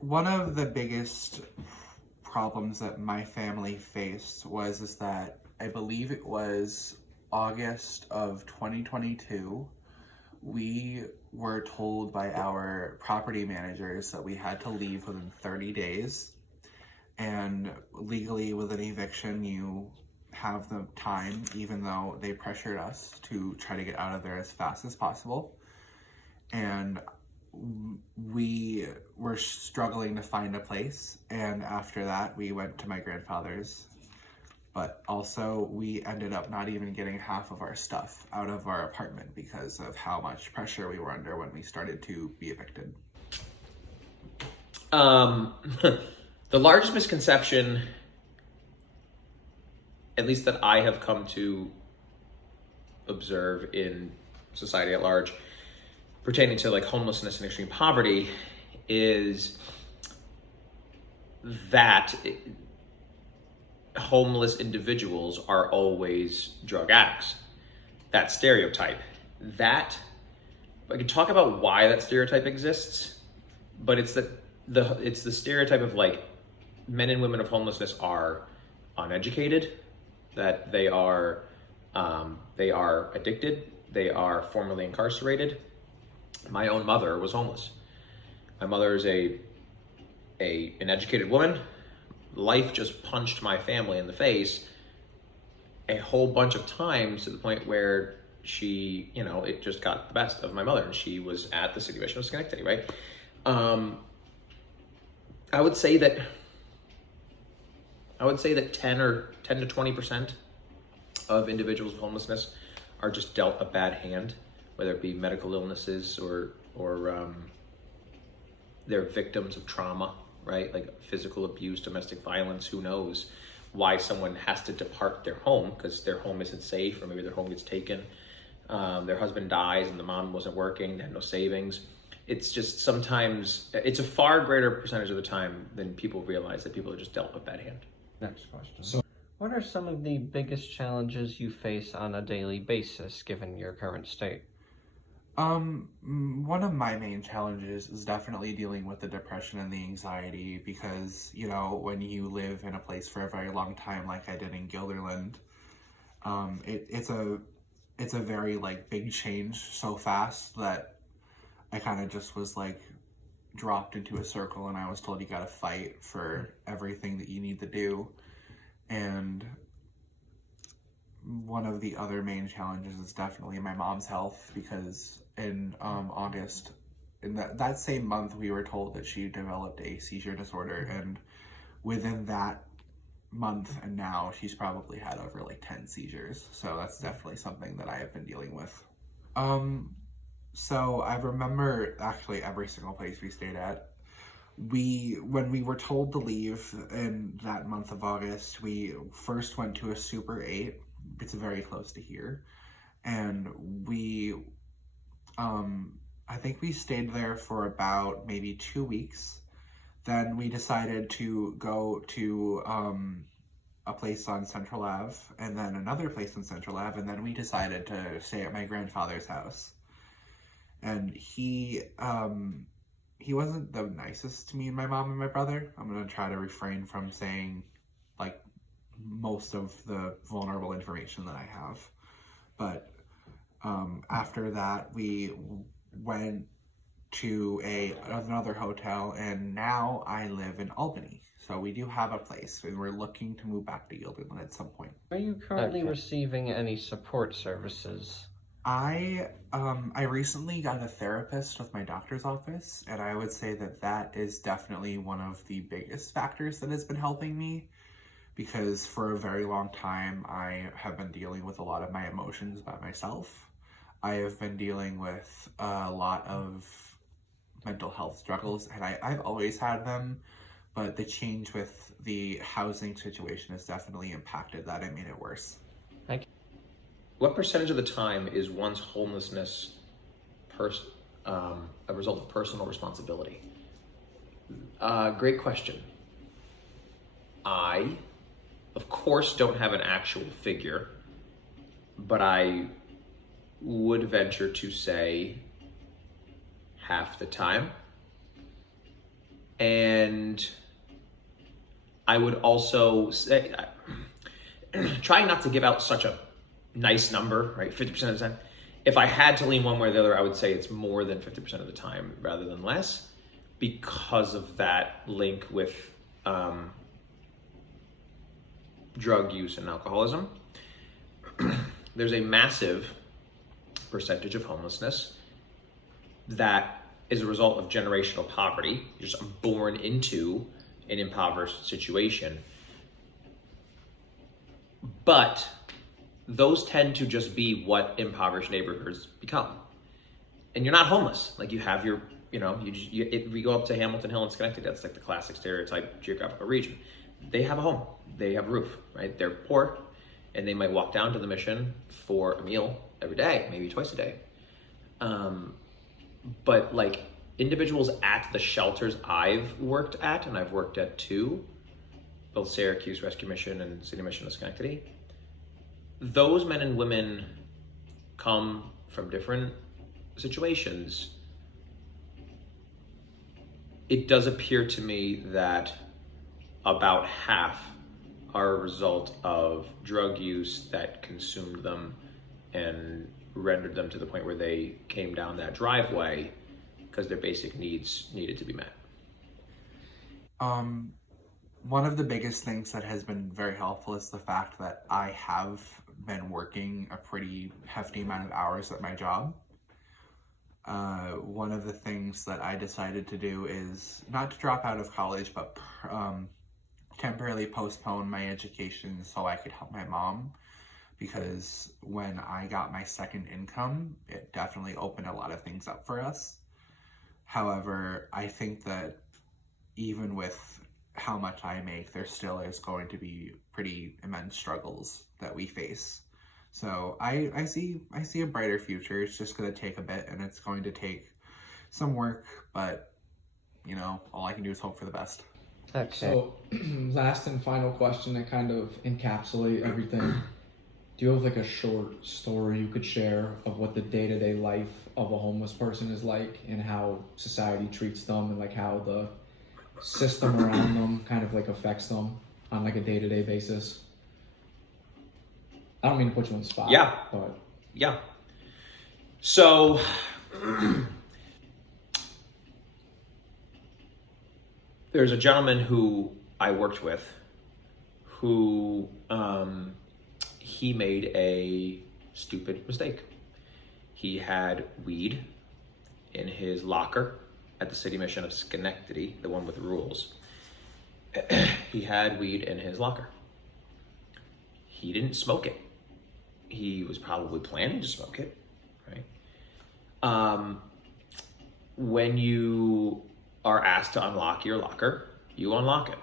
One of the biggest problems that my family faced is that I believe it was August of 2022. We were told by our property managers that we had to leave within 30 days. And legally, with an eviction, you have the time, even though they pressured us to try to get out of there as fast as possible. And we were struggling to find a place, and after that we went to my grandfather's, but also we ended up not even getting half of our stuff out of our apartment because of how much pressure we were under when we started to be evicted. The largest misconception, at least that I have come to observe in society at large, pertaining to like homelessness and extreme poverty, is that homeless individuals are always drug addicts. That stereotype. That I can talk about why that stereotype exists, but it's the stereotype of like men and women of homelessness are uneducated, that they are addicted, they are formerly incarcerated. My own mother was homeless. My mother is an educated woman. Life just punched my family in the face a whole bunch of times to the point where she, it just got the best of my mother, and she was at the City Mission of Schenectady, right? I would say that 10 to 20% of individuals with homelessness are just dealt a bad hand, whether it be medical illnesses or they're victims of trauma, right? Like physical abuse, domestic violence, who knows why someone has to depart their home because their home isn't safe, or maybe their home gets taken. Their husband dies and the mom wasn't working, they had no savings. It's just sometimes, it's a far greater percentage of the time than people realize that people are just dealt a bad hand. Next question. What are some of the biggest challenges you face on a daily basis given your current state? One of my main challenges is definitely dealing with the depression and the anxiety because, when you live in a place for a very long time, like I did in Guilderland, it's a very like big change so fast that I kind of just was like dropped into a circle, and I was told you gotta fight for everything that you need to do. And one of the other main challenges is definitely my mom's health, because in August, in that same month, we were told that she developed a seizure disorder, and within that month and now, she's probably had over like 10 seizures. So that's definitely something that I have been dealing with. So I remember actually every single place we stayed at. When we were told to leave in that month of August, we first went to a Super 8. It's very close to here. And we, I think we stayed there for about maybe 2 weeks. Then we decided to go to a place on Central Ave, and then another place on Central Ave, and then we decided to stay at my grandfather's house. And he wasn't the nicest to me and my mom and my brother. I'm gonna try to refrain from saying like most of the vulnerable information that I have. But after that, we went to another hotel, and now I live in Albany. So we do have a place, and we're looking to move back to Guilderland at some point. Are you currently receiving any support services? I recently got a therapist with my doctor's office, and I would say that is definitely one of the biggest factors that has been helping me, because for a very long time I have been dealing with a lot of my emotions by myself. I have been dealing with a lot of mental health struggles, and I've always had them, but the change with the housing situation has definitely impacted that and made it worse. Thank you. What percentage of the time is one's homelessness a result of personal responsibility? Great question. I, of course, don't have an actual figure, but I would venture to say half the time. And I would also say, trying not to give out such a nice number, right? 50% of the time. If I had to lean one way or the other, I would say it's more than 50% of the time rather than less, because of that link with drug use and alcoholism. There's a massive percentage of homelessness that is a result of generational poverty. You're just born into an impoverished situation. But those tend to just be what impoverished neighborhoods become. And you're not homeless. Like, you have your, we go up to Hamilton Hill and Schenectady, that's like the classic stereotype geographical region. They have a home, they have a roof, right? They're poor, and they might walk down to the Mission for a meal every day, maybe twice a day. But like, individuals at the shelters I've worked at, and I've worked at two, both Syracuse Rescue Mission and City Mission of Schenectady, those men and women come from different situations. It does appear to me that about half are a result of drug use that consumed them and rendered them to the point where they came down that driveway because their basic needs needed to be met. One of the biggest things that has been very helpful is the fact that I have been working a pretty hefty amount of hours at my job. One of the things that I decided to do is not to drop out of college, but temporarily postpone my education so I could help my mom, because when I got my second income, it definitely opened a lot of things up for us. However, I think that even with how much I make, there still is going to be pretty immense struggles that we face. So I see a brighter future. It's just going to take a bit, and it's going to take some work, but all I can do is hope for the best. Okay. So last and final question that kind of encapsulate everything. Do you have like a short story you could share of what the day-to-day life of a homeless person is like, and how society treats them, and like how the system around them kind of like affects them on like a day-to-day basis? I don't mean to put you on the spot. Yeah. But yeah. So there's a gentleman who I worked with who he made a stupid mistake. He had weed in his locker at the City Mission of Schenectady, the one with the rules. He had weed in his locker. He didn't smoke it. He was probably planning to smoke it, right? When you are asked to unlock your locker, you unlock it.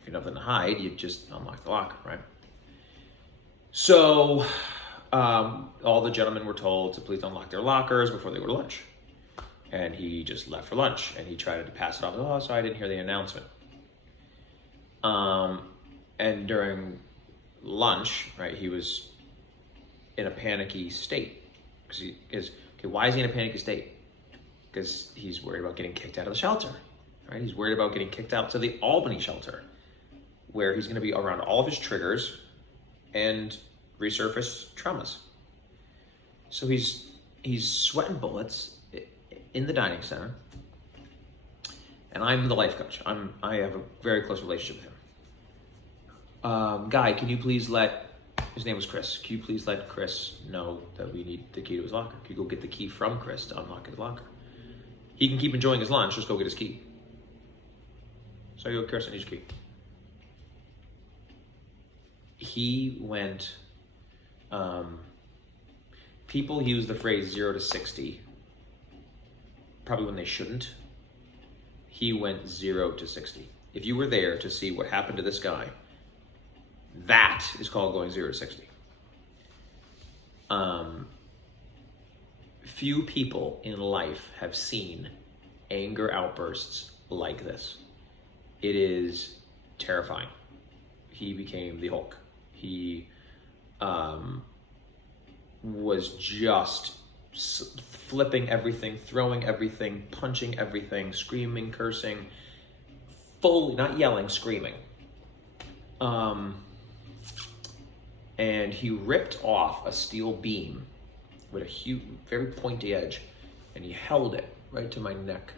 If you have nothing to hide, you just unlock the locker, right? So all the gentlemen were told to please unlock their lockers before they go to lunch. And he just left for lunch, and he tried to pass it off. Oh, sorry, I didn't hear the announcement. And during lunch, right, he was in a panicky state. Why is he in a panicky state? Because he's worried about getting kicked out of the shelter, right? He's worried about getting kicked out to the Albany shelter, where he's going to be around all of his triggers and resurface traumas. So he's sweating bullets in the dining center, and I'm the life coach. I have a very close relationship with him. Guy, can you please his name was Chris. Can you please let Chris know that we need the key to his locker? Can you go get the key from Chris to unlock his locker? He can keep enjoying his lunch, just go get his key. So I go, Chris, I need your key. He went, people use the phrase 0 to 60, probably when they shouldn't. He went 0 to 60. If you were there to see what happened to this guy, that is called going 0 to 60. Few people in life have seen anger outbursts like this. It is terrifying. He became the Hulk. He was just flipping everything, throwing everything, punching everything, screaming, cursing, fully, not yelling, screaming. And he ripped off a steel beam with a huge, very pointy edge, and he held it right to my neck.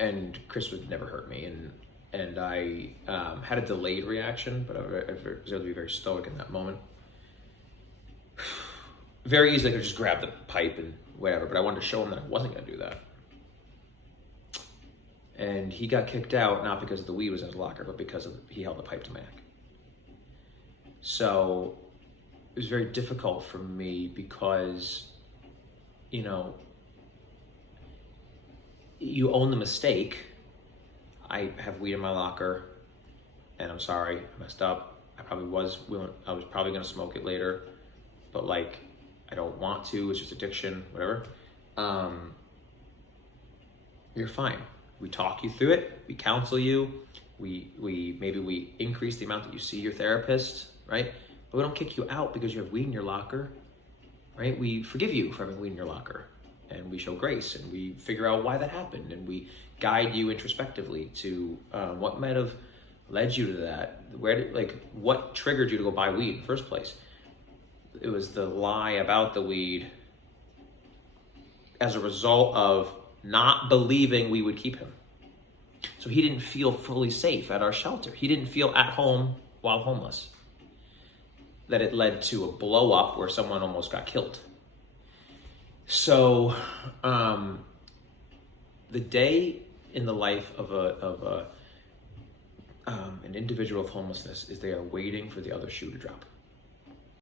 And Chris would never hurt me, and I had a delayed reaction, but I was able to be very stoic in that moment. Very easily, I could just grab the pipe and whatever, but I wanted to show him that I wasn't going to do that. And he got kicked out, not because the weed was in his locker, but because he held the pipe to my neck. So it was very difficult for me because, you know, you own the mistake. I have weed in my locker, and I'm sorry, I messed up. I was probably gonna smoke it later, but like, I don't want to, it's just addiction, whatever. You're fine. We talk you through it, we counsel you, maybe we increase the amount that you see your therapist, right? But we don't kick you out because you have weed in your locker, right? We forgive you for having weed in your locker, and we show grace, and we figure out why that happened, and we guide you introspectively to what might have led you to that. What triggered you to go buy weed in the first place? It was the lie about the weed as a result of not believing we would keep him. So he didn't feel fully safe at our shelter. He didn't feel at home while homeless. That it led to a blow up where someone almost got killed. So the day in the life of an individual with homelessness is they are waiting for the other shoe to drop.